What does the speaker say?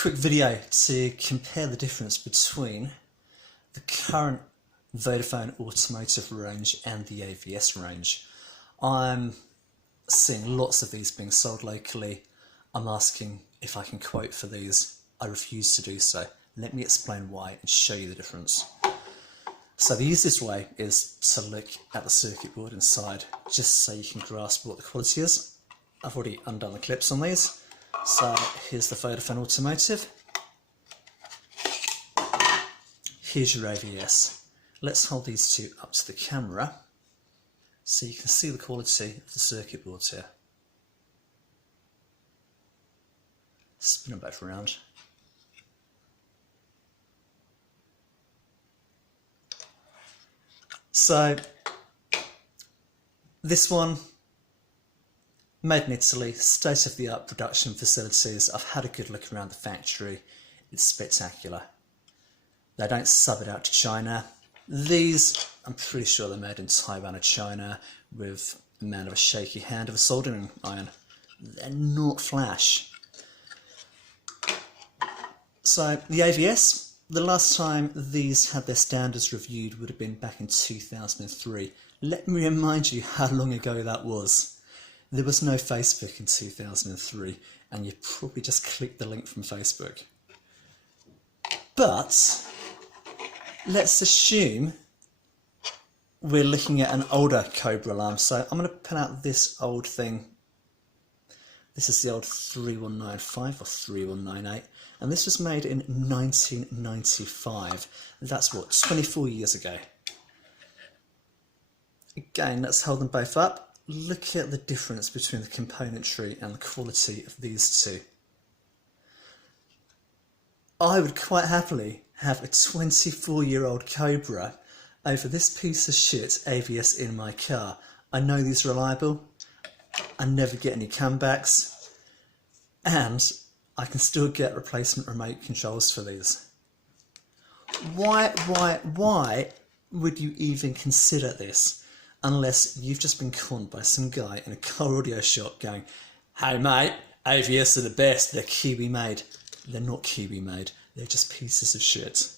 quick video to compare the difference between the current Vodafone Automotive range and the AVS range. I'm seeing lots of these being sold locally. I'm asking if I can quote for these. I refuse to do so. Let me explain why and show you the difference. So the easiest way is to look at the circuit board inside, just so you can grasp what the quality is. I've already undone the clips on these. So here's the Vodafone Automotive. Here's your AVS. Let's hold these two up to the camera so you can see the quality of the circuit boards here. Spin them both around. So this one, made in Italy, state-of-the-art production facilities. I've had a good look around the factory. It's spectacular. They don't sub it out to China. These, I'm pretty sure they're made in Taiwan or China with a man of a shaky hand of a soldering iron. They're not flash. So the AVS, the last time these had their standards reviewed would have been back in 2003. Let me remind you how long ago that was. There was no Facebook in 2003, and you probably just clicked the link from Facebook. But let's assume we're looking at an older Cobra alarm. So I'm going to pull out this old thing. This is the old 3195 or 3198, and this was made in 1995. That's what, 24 years ago. Again, let's hold them both up. Look at the difference between the componentry and the quality of these two. I would quite happily have a 24-year-old Cobra over this piece of shit AVS in my car. I know these are reliable, I never get any comebacks, and I can still get replacement remote controls for these. Why would you even consider this unless you've just been conned by some guy in a car audio shop going, "Hey mate, AVS are the best, they're Kiwi made." They're not Kiwi made, they're just pieces of shit.